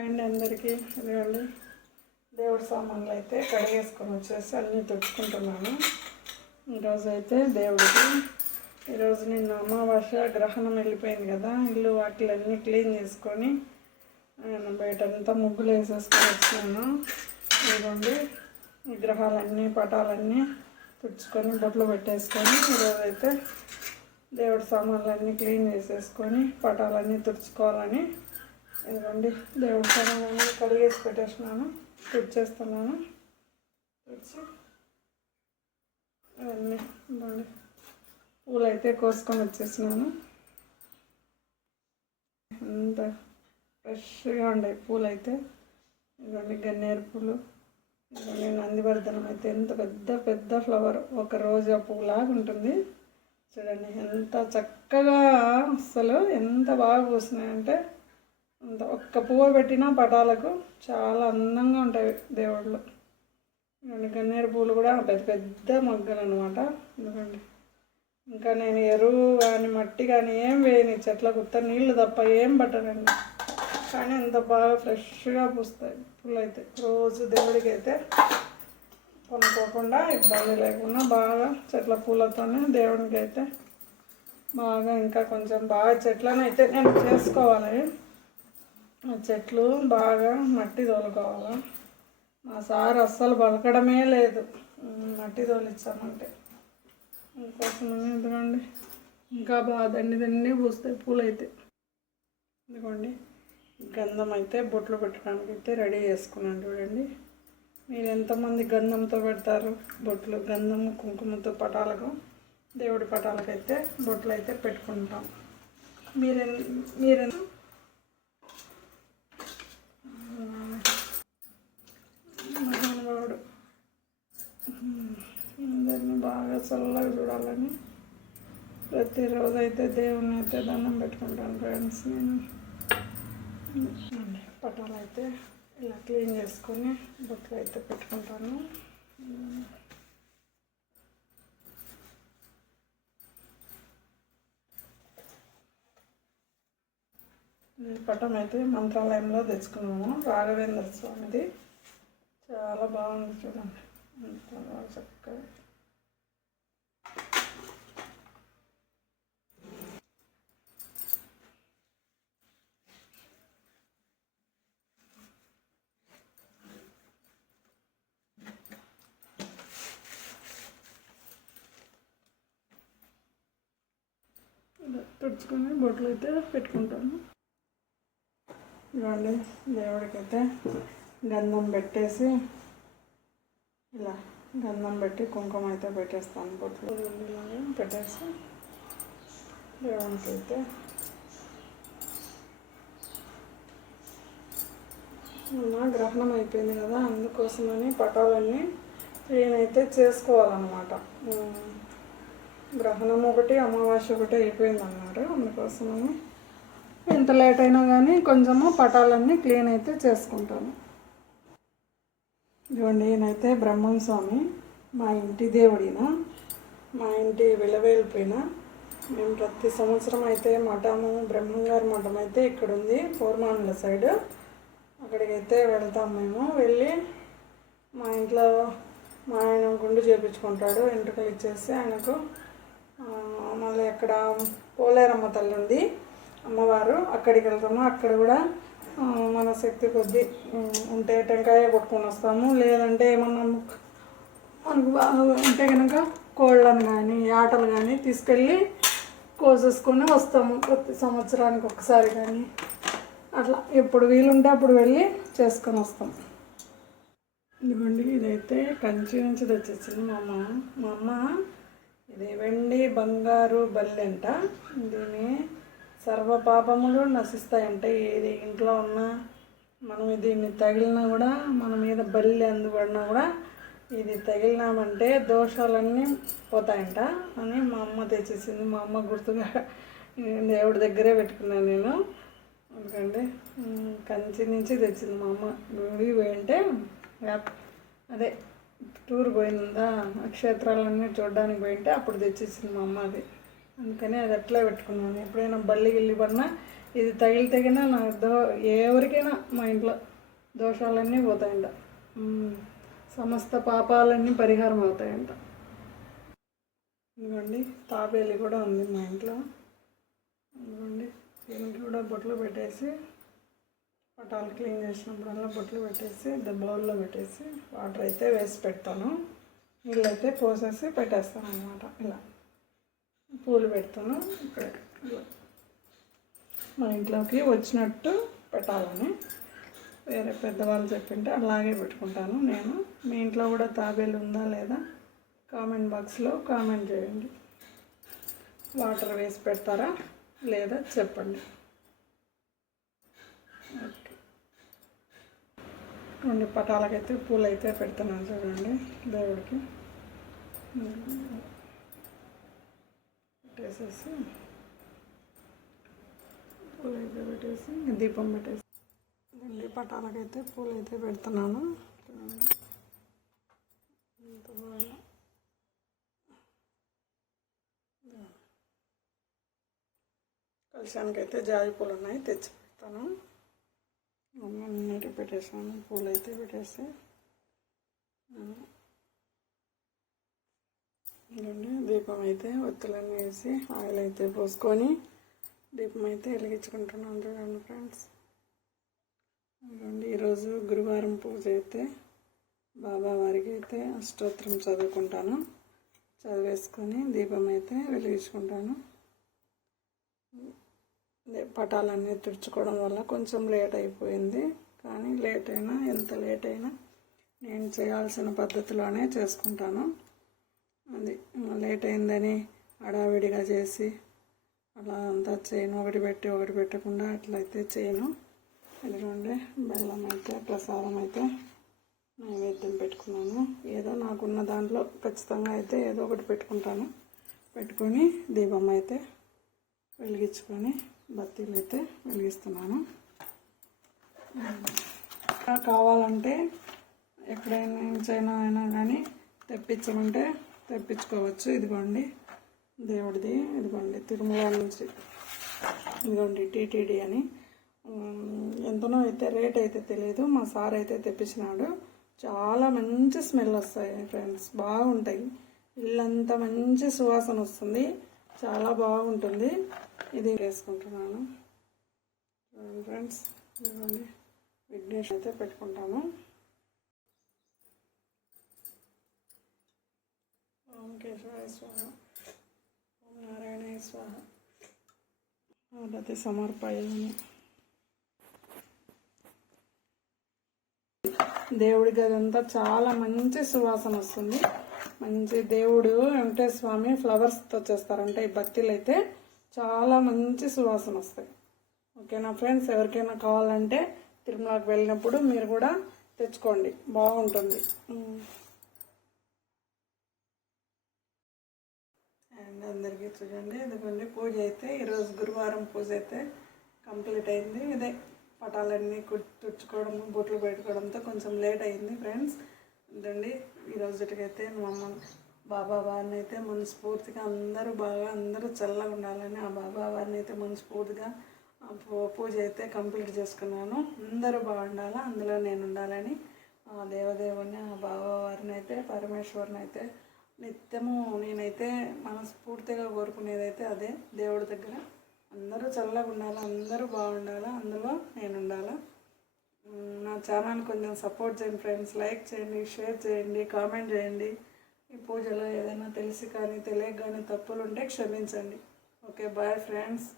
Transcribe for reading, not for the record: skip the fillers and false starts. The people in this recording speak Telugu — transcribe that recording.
అండ్ అందరికీ ఇదిగోండి దేవుడి సామాన్లు అయితే కడిగేసుకొని వచ్చేసి అన్నీ తెచ్చుకుంటున్నాను. ఈరోజు అయితే దేవుడికి ఈరోజు నిన్న అమావాస్య గ్రహణం వెళ్ళిపోయింది కదా, ఇల్లు వాటిలన్నీ క్లీన్ చేసుకొని బయటంతా ముగ్గులు వేసేసుకొని వచ్చినాను. ఇదిగోండి విగ్రహాలన్నీ పటాలన్నీ తుడుచుకొని బొట్లు పెట్టేసుకొని ఈరోజు అయితే దేవుడి సామాన్లన్నీ క్లీన్ చేసేసుకొని పటాలన్నీ తుడుచుకోవాలని ఇదిగోండి దేవుడి సామాన్లన్నీ కడిగేసి పెట్టేసినాను. తుడిచేస్తున్నాను. తుడిచి అవన్నీ ఇవ్వండి పూలు అయితే కోసుకొని వచ్చేసినాను. అంత ఫ్రెష్గా ఉండే పూలు అయితే ఇదిగోండి గన్నేరు పూలు, ఇదిగోండి నందివర్ధనం అయితే ఎంత పెద్ద పెద్ద ఫ్లవర్, ఒక రోజా పువ్వులాగా ఉంటుంది చూడండి. ఎంత చక్కగా అసలు ఎంత బాగా పూసినాయంటే అంత ఒక్క పువ్వు పెట్టినా పటాలకు చాలా అందంగా ఉంటాయి దేవుళ్ళు. గన్నేరు పూలు కూడా పెద్ద పెద్ద మొగ్గలు అనమాట. ఎందుకండి ఇంకా నేను ఎరువు కానీ మట్టి కానీ ఏం వేయని, చెట్ల గుత్త నీళ్ళు తప్ప ఏం పట్టనండి, కానీ అంత బాగా ఫ్రెష్గా పూస్తాయి పూలు అయితే. రోజు దేవుడికి అయితే కొనుక్కోకుండా ఇబ్బంది లేకుండా బాగా చెట్ల పూలతోనే దేవుడికి అయితే బాగా ఇంకా కొంచెం బాగా చెట్లను అయితే నేను చేసుకోవాలి. చెట్లు బాగా మట్టి తోలుకోవాలి. మా సార్ అస్సలు పలకడమే లేదు మట్టి తోలిచ్చామంటే. అందుకోసమని ఎందుకండి ఇంకా బాగా దండి పూస్తాయి పూలు అయితే. ఎందుకండి గంధం అయితే బొట్లు పెట్టడానికి అయితే రెడీ చేసుకున్నాను చూడండి. మీరు ఎంతమంది గంధంతో పెడతారు బొట్లు? గంధము కుంకుమతో పటాలకు, దేవుడి పటాలకైతే బొట్లు అయితే పెట్టుకుంటాం. మీరెంత మహానుభావుడు అందరినీ బాగా చల్లగా చూడాలని ప్రతిరోజు అయితే దేవుని అయితే దండం పెట్టుకుంటాను ఫ్రెండ్స్. నేను పటాలు అయితే ఇలా క్లీన్ చేసుకొని బొట్లు అయితే పెట్టుకుంటాను. ఈ పటం అయితే మంత్రాలయంలో తెచ్చుకున్నాము, రాఘవేంద్ర స్వామిది. చాలా బాగుంది చూడండి, చాలా చక్కగా. తుడుచుకొని బొట్లు అయితే పెట్టుకుంటాను. ఇవ్వండి దేవుడికైతే గంధం పెట్టేసి ఇలా గంధం పెట్టి కుంకుమ అయితే పెట్టేస్తాను. బొట్లు ఇలాగా పెట్టేసి దేవునికి అయితే గ్రహణం అయిపోయింది కదా, అందుకోసమని పటాలన్నీ క్లీన్ అయితే చేసుకోవాలన్నమాట. గ్రహణం ఒకటి అమావాస్య ఒకటి అయిపోయింది అన్నారు, అందుకోసమని ఎంత లేట్ అయినా కానీ కొంచెము పటాలన్నీ క్లీన్ అయితే చేసుకుంటాను. ఇదిగోండి ఈయనైతే బ్రహ్మం స్వామి, మా ఇంటి దేవుడిన, మా ఇంటి విలవేలిపోయిన. మేము ప్రతి సంవత్సరం అయితే మఠము, బ్రహ్మంగారి మఠం అయితే ఇక్కడ ఉంది పూర్మానుల సైడ్, అక్కడికైతే వెళ్తాం మేము. వెళ్ళి మా ఇంట్లో మా ఆయన గుండు చేయించుకుంటాడు, ఎంట్రుకలు ఇచ్చేసి ఆయనకు. మళ్ళీ అక్కడ పోలేరమ్మ తల్లి ఉంది అమ్మవారు, అక్కడికి వెళ్తాము. అక్కడ కూడా మన శక్తి కొద్దీ ఉంటే టెంకాయ కొట్టుకొని వస్తాము, లేదంటే ఏమన్నా మనకు ఉంటే కనుక కోళ్ళను కానీ ఆటలు కానీ తీసుకెళ్ళి కోసేసుకొని వస్తాము. ప్రతి సంవత్సరానికి ఒకసారి కానీ అట్లా ఎప్పుడు వీలుంటే అప్పుడు వెళ్ళి చేసుకొని వస్తాం. ఇదిగోండి ఇదైతే కంచి నుంచి తెచ్చేసింది మా అమ్మ. ఇది వెండి బంగారు బల్లి అంట. దీని సర్వ పాపములు నశిస్తాయంటే ఏది ఇంట్లో ఉన్నా మనం దీన్ని తగిలినా కూడా, మన మీద బల్లి అందుబడినా కూడా ఇది తగిలినామంటే దోషాలన్నీ పోతాయంట అని మా అమ్మ తెచ్చేసింది. మా అమ్మ గుర్తుగా దేవుడి దగ్గరే పెట్టుకున్నాను నేను. ఎందుకంటే కంచి నుంచి తెచ్చింది మా అమ్మ. గుడికి పోయింటే అదే టూర్ పోయిందా, క్షేత్రాలన్నీ చూడడానికి పోయింటే అప్పుడు తెచ్చేసింది మా అమ్మ అది. అందుకని అది అట్లా పెట్టుకున్నాను. ఎప్పుడైనా బల్లి గిల్లి పడినా ఇది తగిలితేగిన నాకు ఎవరికైనా మా ఇంట్లో దోషాలన్నీ పోతాయంట, సమస్త పాపాలన్నీ పరిహారం అవుతాయంట. ఇదిగోండి తాబేలి కూడా ఉంది మా ఇంట్లో. ఇదిగోండి దీనికి కూడా బొట్లు పెట్టేసి, పటాలు క్లీన్ చేసినప్పుడల్లా బొట్లు పెట్టేసి బౌల్లో పెట్టేసి వాటర్ అయితే వేసి పెడతాను, నీళ్ళు అయితే పోసేసి పెట్టేస్తాను అన్నమాట. ఇలా పూలు పెడతాను ఇక్కడ. ఇలా మా ఇంట్లోకి వచ్చినట్టు పెట్టాలని వేరే పెద్దవాళ్ళు చెప్పింటే అలాగే పెట్టుకుంటాను నేను. మీ ఇంట్లో కూడా తాబేలు ఉందా లేదా కామెంట్ బాక్స్లో కామెంట్ చేయండి. వాటర్ వేసి పెడతారా లేదా చెప్పండి. ఓకే, రెండు పటాలకైతే పూలు అయితే పెడుతున్నాను చూడండి దేవుడికి. పెట్టేసేసి పూలు అయితే పెట్టేసి దీపం పెట్టేసి రెండు పటాలకైతే పూలు అయితే పెడుతున్నాను చూడండి. ఎంత బాగా కలశానికైతే జాజి పూలు ఉన్నాయి, తెచ్చి పెడతాను. అన్నిటి పెట్టేసాను, పూలు అయితే పెట్టేసి ఇదండి. దీపం అయితే ఒత్తులన్నీ వేసి ఆయిల్ అయితే పోసుకొని దీపం అయితే వెలిగించుకుంటున్నాను చూడండి ఫ్రెండ్స్. ఇదండి ఈరోజు గురువారం పూజ అయితే బాబా వారికి అయితే అష్టోత్తరం చదువుకుంటాను, చదివేసుకొని దీపం అయితే వెలిగించుకుంటాను. పటాలన్నీ తుడుచుకోవడం వల్ల కొంచెం లేట్ అయిపోయింది, కానీ లేట్ అయినా ఎంత లేట్ అయినా నేను చేయాల్సిన పద్ధతిలోనే చేసుకుంటాను. అది లేట్ అయిందని హడావిడిగా చేసి అలా అంతా చేయను, ఒకటి పెట్టి ఒకటి పెట్టకుండా అట్లయితే చేయను. ఇదిగోండి బెల్లం అయితే ప్రసాదం అయితే నైవేద్యం పెట్టుకున్నాను. ఏదో నాకున్న దాంట్లో ఖచ్చితంగా అయితే ఏదో ఒకటి పెట్టుకుంటాను. పెట్టుకొని దీపం అయితే వెలిగించుకొని బత్తీలు అయితే వెలిగిస్తున్నాను. కావాలంటే ఎక్కడైనా చైనా అయినా కానీ తెప్పించమంటే తెప్పించుకోవచ్చు. ఇదిగోండి దేవుడిది, ఇదిగోండి తిరుమల నుంచి, ఇదిగోండి టీటీడీ అని. ఎంతనో అయితే రేట్ అయితే తెలియదు, మా సార్ అయితే తెప్పించినాడు. చాలా మంచి స్మెల్ వస్తాయి ఫ్రెండ్స్, బాగుంటాయి. ఇల్లంతా మంచి సువాసన వస్తుంది, చాలా బాగుంటుంది. ఇది వేసుకుంటున్నాను ఫ్రెండ్స్. ఇదిగోండి విఘ్నేష్ అయితే పెట్టుకుంటాను. ఓం కేశవాయ స్వాహ, ఓం నారాయణాయ స్వాహ, ఆరతి సమర్పయామి. దేవుడి గదంతా చాలా మంచి సువాసన వస్తుంది. మంచి దేవుడు వెంకటేశ్వర స్వామి ఫ్లవర్స్తో చేస్తారంటే ఈ బత్తీలు అయితే చాలా మంచి సువాసన వస్తాయి. ఓకేనా ఫ్రెండ్స్, ఎవరికైనా కావాలంటే తిరుమలకి వెళ్ళినప్పుడు మీరు కూడా తెచ్చుకోండి, బాగుంటుంది. అండ్ అందరికీ చూడండి, ఎందుకండి పూజ అయితే ఈరోజు గురువారం పూజ అయితే కంప్లీట్ అయింది. ఇదే పటాలన్నీ తుడుచుకోవడం బొట్లు పెట్టుకోవడంతో కొంచెం లేట్ అయింది ఫ్రెండ్స్. ఇదండి ఈరోజుకైతే మా బాబా వారిని అయితే మనస్ఫూర్తిగా అందరూ చల్లగా ఉండాలని ఆ బాబా వారిని అయితే మనస్ఫూర్తిగా పూజ అయితే కంప్లీట్ చేసుకున్నాను. అందరూ బాగుండాలా, అందులో నేను ఉండాలని ఆ దేవదేవుని ఆ బాబా వారిని అయితే పరమేశ్వరుని అయితే నిత్యము నేనైతే మనస్ఫూర్తిగా కోరుకునేదైతే అదే దేవుడి దగ్గర. అందరూ చల్లగా ఉండాలా, అందరూ బాగుండాలా, అందులో నేను ఉండాలా. నా ఛానల్ కొంచెం సపోర్ట్ చేయండి ఫ్రెండ్స్, లైక్ చేయండి, షేర్ చేయండి, కామెంట్ చేయండి. ఈ పూజలో ఏదైనా తెలిసి కానీ తెలియక కానీ తప్పులు ఉంటే క్షమించండి. Okay, bye friends.